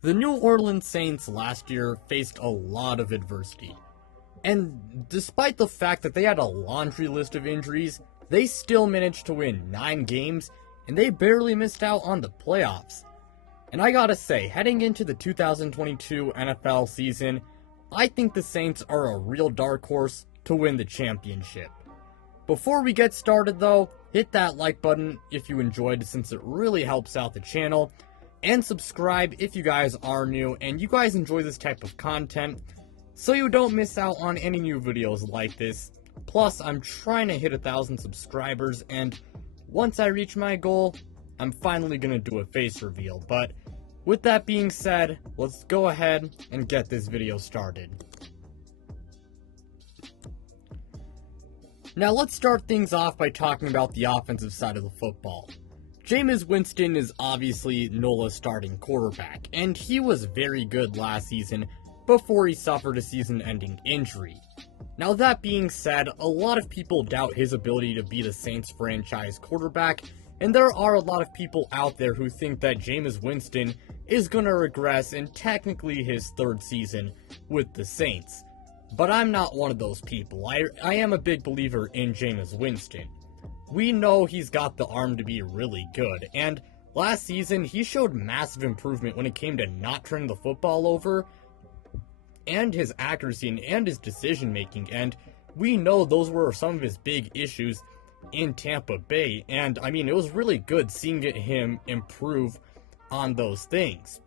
The New Orleans Saints last year faced a lot of adversity. And despite the fact that they had a laundry list of injuries, they still managed to win 9 games, and they barely missed out on the playoffs. And I gotta say, heading into the 2022 NFL season, I think the Saints are a real dark horse to win the championship. Before we get started though, hit that like button if you enjoyed, since it really helps out the channel, and subscribe if you guys are new and you guys enjoy this type of content, so you don't miss out on any new videos like this. Plus, I'm trying to hit 1,000 subscribers, and once I reach my goal, I'm finally gonna do a face reveal. But with that being said, let's go ahead and get this video started. Now let's start things off by talking about the offensive side of the football. Jameis Winston is obviously NOLA's starting quarterback, and he was very good last season before he suffered a season-ending injury. Now that being said, a lot of people doubt his ability to be the Saints franchise quarterback, and there are a lot of people out there who think that Jameis Winston is going to regress in technically his 3rd season with the Saints. But I'm not one of those people. I am a big believer in Jameis Winston. We know he's got the arm to be really good, and last season he showed massive improvement when it came to not turning the football over, and his accuracy and his decision making, and we know those were some of his big issues in Tampa Bay, and I mean, it was really good seeing him improve on those things.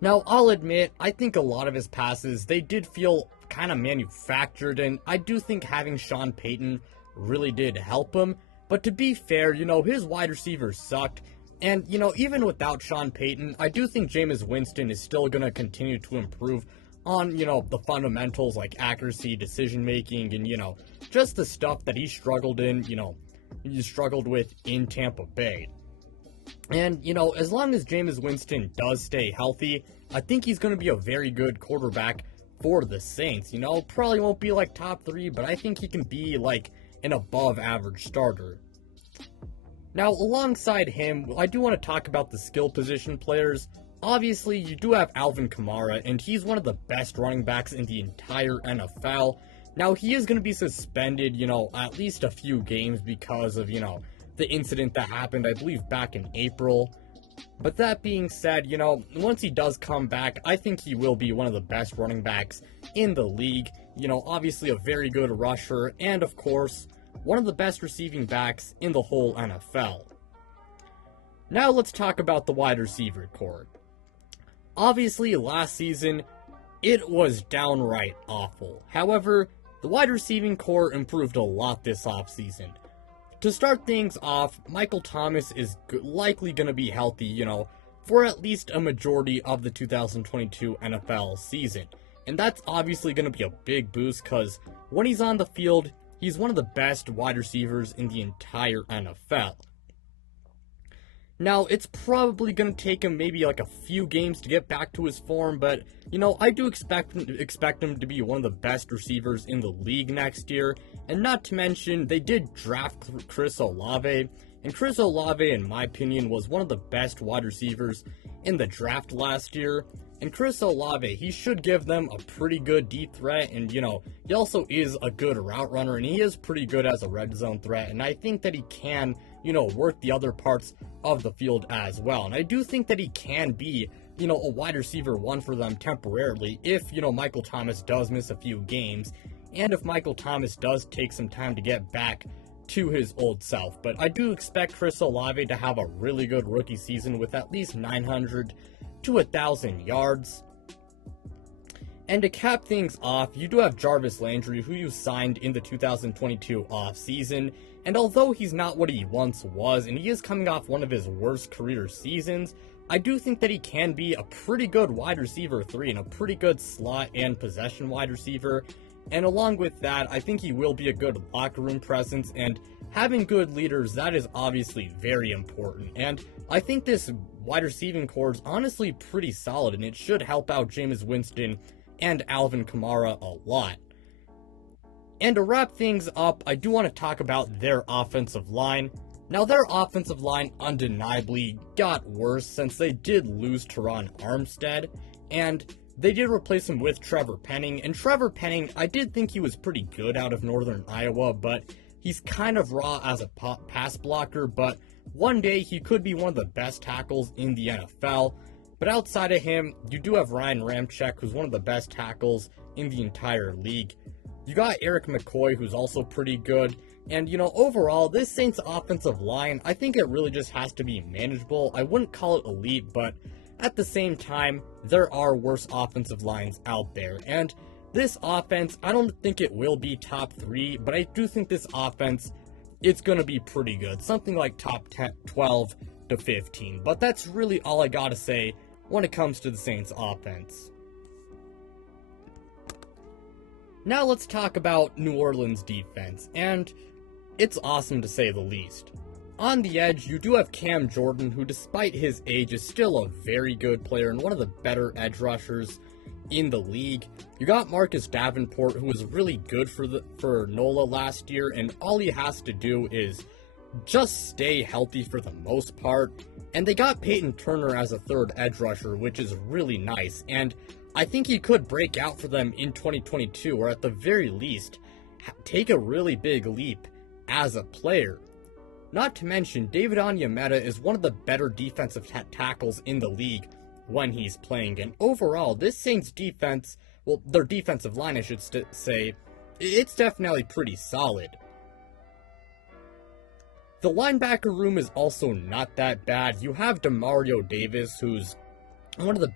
Now, I'll admit, I think a lot of his passes, they did feel kind of manufactured, and I do think having Sean Payton really did help him, but to be fair, his wide receivers sucked, and, even without Sean Payton, I do think Jameis Winston is still going to continue to improve on, the fundamentals like accuracy, decision-making, and, just the stuff that he struggled with in Tampa Bay. And, as long as Jameis Winston does stay healthy, I think he's going to be a very good quarterback for the Saints. Probably won't be like top 3, but I think he can be like an above average starter. Now, alongside him, I do want to talk about the skill position players. Obviously, you do have Alvin Kamara, and he's one of the best running backs in the entire NFL. Now, he is going to be suspended, at least a few games because of, the incident that happened, I believe, back in April. But that being said, once he does come back, I think he will be one of the best running backs in the league. Obviously a very good rusher, and of course, one of the best receiving backs in the whole NFL. Now let's talk about the wide receiver core. Obviously, last season, it was downright awful. However, the wide receiving core improved a lot this offseason. To start things off, Michael Thomas is likely going to be healthy, for at least a majority of the 2022 NFL season. And that's obviously going to be a big boost because when he's on the field, he's one of the best wide receivers in the entire NFL. Now, it's probably going to take him maybe like a few games to get back to his form, but, I do expect him to be one of the best receivers in the league next year. And not to mention, they did draft Chris Olave, and Chris Olave, in my opinion, was one of the best wide receivers in the draft last year. And Chris Olave, he should give them a pretty good deep threat, and, he also is a good route runner, and he is pretty good as a red zone threat, and I think that he can, work the other parts of the field as well. And I do think that he can be, a wide receiver 1 for them temporarily if, Michael Thomas does miss a few games, and if Michael Thomas does take some time to get back to his old self. But I do expect Chris Olave to have a really good rookie season with at least 900 to 1,000 yards. And to cap things off, you do have Jarvis Landry, who you signed in the 2022 offseason, and although he's not what he once was, and he is coming off one of his worst career seasons, I do think that he can be a pretty good wide receiver 3 and a pretty good slot and possession wide receiver. And along with that, I think he will be a good locker room presence, and having good leaders, that is obviously very important. And I think this wide receiving core is honestly pretty solid, and it should help out Jameis Winston and Alvin Kamara a lot. And to wrap things up, I do want to talk about their offensive line. Now, their offensive line undeniably got worse since they did lose Teron Armstead, and they did replace him with Trevor Penning. And Trevor Penning, I did think he was pretty good out of Northern Iowa, but he's kind of raw as a pass blocker, but one day he could be one of the best tackles in the NFL. But outside of him, you do have Ryan Ramczyk, who's one of the best tackles in the entire league. You got Eric McCoy, who's also pretty good. And, overall, this Saints offensive line, I think it really just has to be manageable. I wouldn't call it elite, but at the same time, there are worse offensive lines out there. And this offense, I don't think it will be top 3, but I do think this offense, it's going to be pretty good. Something like top 10, 12 to 15. But that's really all I got to say when it comes to the Saints offense. Now let's talk about New Orleans defense, and it's awesome to say the least. On the edge, you do have Cam Jordan, who despite his age is still a very good player and one of the better edge rushers in the league. You got Marcus Davenport, who was really good for NOLA last year, and all he has to do is just stay healthy for the most part. And they got Peyton Turner as a third edge rusher, which is really nice, and I think he could break out for them in 2022, or at the very least, take a really big leap as a player. Not to mention, David Onyemata is one of the better defensive tackles in the league when he's playing, and overall, this Saints defense, well, their defensive line, I should say, it's definitely pretty solid. The linebacker room is also not that bad. You have Demario Davis, who's one of the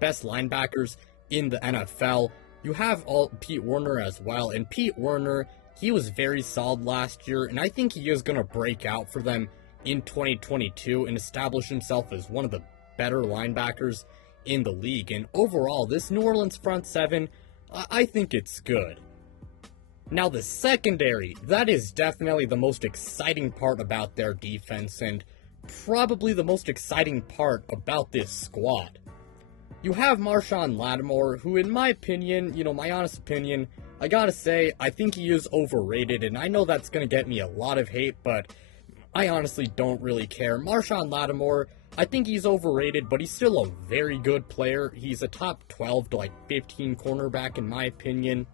best linebackers in the NFL. You have Pete Werner as well, and Pete Werner, he was very solid last year, and I think he is going to break out for them in 2022 and establish himself as one of the better linebackers in the league. And overall, this New Orleans front seven, I think it's good. Now the secondary, that is definitely the most exciting part about their defense, and probably the most exciting part about this squad. You have Marshawn Lattimore, who in my opinion, my honest opinion, I gotta say, I think he is overrated, and I know that's gonna get me a lot of hate, but I honestly don't really care. Marshawn Lattimore, I think he's overrated, but he's still a very good player. He's a top 12 to 15 cornerback in my opinion.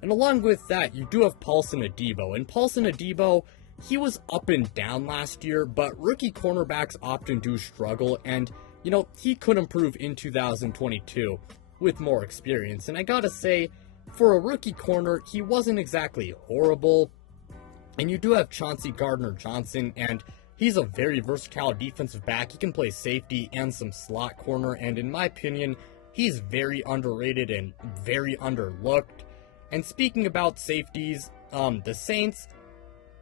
And along with that, you do have Paulson Adebo, and Paulson Adebo, he was up and down last year, but rookie cornerbacks often do struggle, and, he could improve in 2022 with more experience. And I gotta say, for a rookie corner, he wasn't exactly horrible. And you do have Chauncey Gardner-Johnson, and he's a very versatile defensive back. He can play safety and some slot corner, and in my opinion, he's very underrated and very underlooked. And speaking about safeties, the Saints,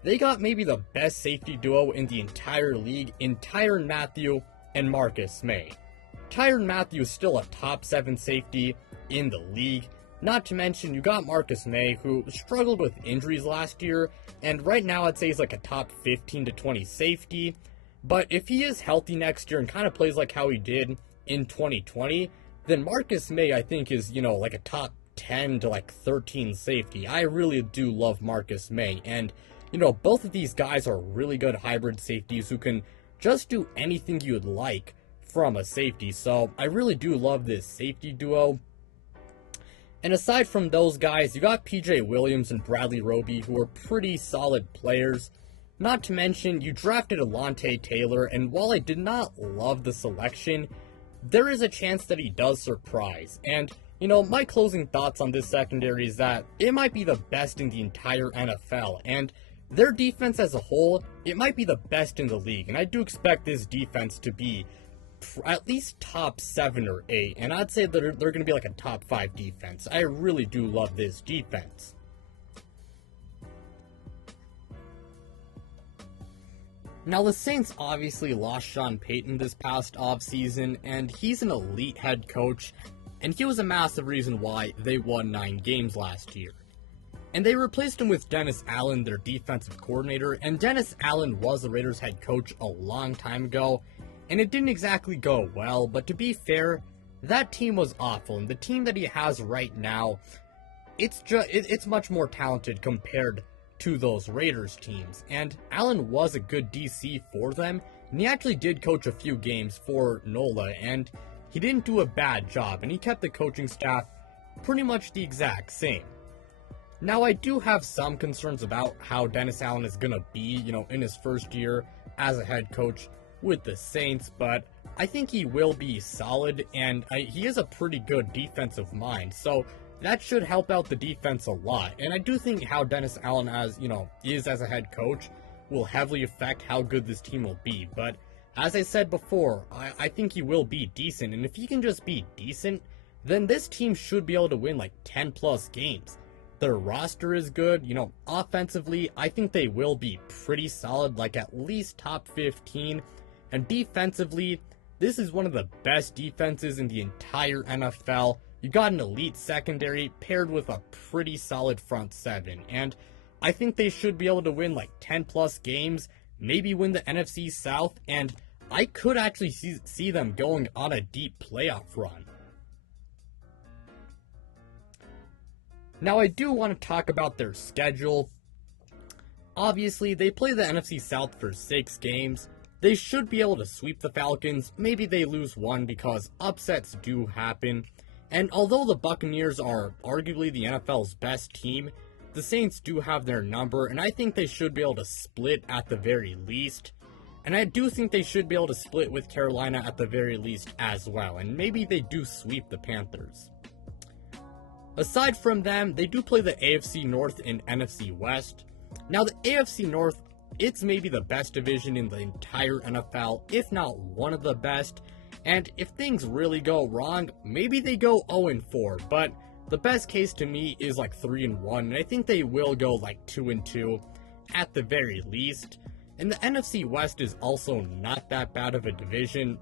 they got maybe the best safety duo in the entire league in Tyrann Mathieu and Marcus Maye. Tyrann Mathieu is still a top 7 safety in the league. Not to mention, you got Marcus Maye, who struggled with injuries last year, and right now I'd say he's like a top 15 to 20 safety. But if he is healthy next year and kind of plays like how he did in 2020, then Marcus Maye, I think, is, like a top 10 to 13 safety. I really do love Marcus Maye, and both of these guys are really good hybrid safeties who can just do anything you'd like from a safety. So I really do love this safety duo. And aside from those guys, you got PJ Williams and Bradley Roby, who are pretty solid players. Not to mention, you drafted Alontae Taylor, and while I did not love the selection, there is a chance that he does surprise. And my closing thoughts on this secondary is that it might be the best in the entire NFL, and their defense as a whole, it might be the best in the league, and I do expect this defense to be at least top 7 or 8, and I'd say that they're going to be like a top 5 defense. I really do love this defense. Now, the Saints obviously lost Sean Payton this past offseason, and he's an elite head coach, and he was a massive reason why they won 9 games last year. And they replaced him with Dennis Allen, their defensive coordinator, and Dennis Allen was the Raiders head coach a long time ago, and it didn't exactly go well, but to be fair, that team was awful, and the team that he has right now, it's much more talented compared to those Raiders teams. And Allen was a good DC for them, and he actually did coach a few games for NOLA, and he didn't do a bad job, and he kept the coaching staff pretty much the exact same. Now, I do have some concerns about how Dennis Allen is going to be, in his first year as a head coach with the Saints, but I think he will be solid, and he is a pretty good defensive mind, so that should help out the defense a lot. And I do think how Dennis Allen is as a head coach will heavily affect how good this team will be. But as I said before, I think he will be decent, and if he can just be decent, then this team should be able to win like 10 plus games. Their roster is good, offensively, I think they will be pretty solid, like at least top 15. And defensively, this is one of the best defenses in the entire NFL. You got an elite secondary paired with a pretty solid front seven. And I think they should be able to win like 10 plus games, maybe win the NFC South, and I could actually see them going on a deep playoff run. Now, I do want to talk about their schedule. Obviously, they play the NFC South for 6 games. They should be able to sweep the Falcons. Maybe they lose one because upsets do happen. And although the Buccaneers are arguably the NFL's best team, the Saints do have their number, and I think they should be able to split at the very least. And I do think they should be able to split with Carolina at the very least as well. And maybe they do sweep the Panthers. Aside from them, they do play the AFC North and NFC West. Now, the AFC North, it's maybe the best division in the entire NFL, if not one of the best. And if things really go wrong, maybe they go 0-4. But the best case to me is like 3-1. And I think they will go like 2-2 at the very least. And the NFC West is also not that bad of a division.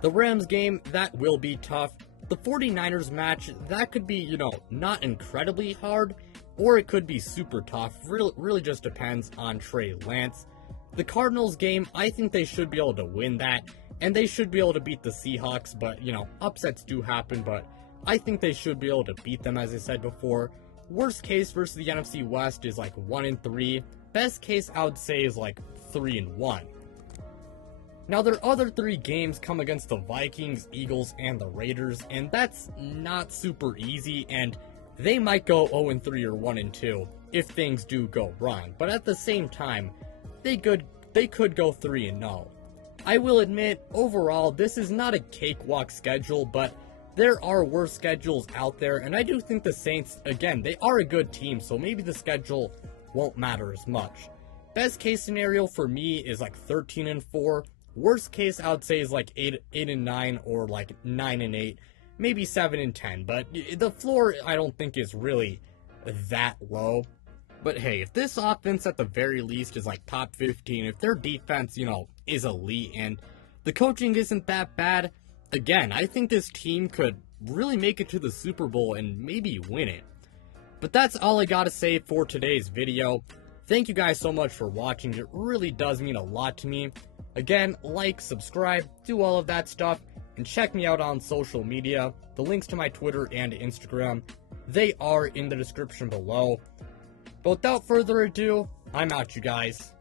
The Rams game, that will be tough. The 49ers match, that could be, not incredibly hard, or it could be super tough. Really just depends on Trey Lance. The Cardinals game, I think they should be able to win that, and they should be able to beat the Seahawks, but, upsets do happen, but I think they should be able to beat them, as I said before. Worst case versus the NFC West is like 1-3. Best case, I would say, is like 3-1. Now, their other 3 games come against the Vikings, Eagles, and the Raiders, and that's not super easy, and they might go 0-3 or 1-2 if things do go wrong. But at the same time, they could go 3-0. I will admit, overall, this is not a cakewalk schedule, but there are worse schedules out there, and I do think the Saints, again, they are a good team, so maybe the schedule won't matter as much. Best case scenario for me is like 13-4. Worst case, I would say, is like 8-9 or like 9-8, maybe 7-10. But the floor, I don't think, is really that low. But hey, if this offense at the very least is like top 15, if their defense, is elite and the coaching isn't that bad, again, I think this team could really make it to the Super Bowl and maybe win it. But that's all I gotta say for today's video. Thank you guys so much for watching. It really does mean a lot to me. Again, like, subscribe, do all of that stuff, and check me out on social media. The links to my Twitter and Instagram, they are in the description below. But without further ado, I'm out, you guys.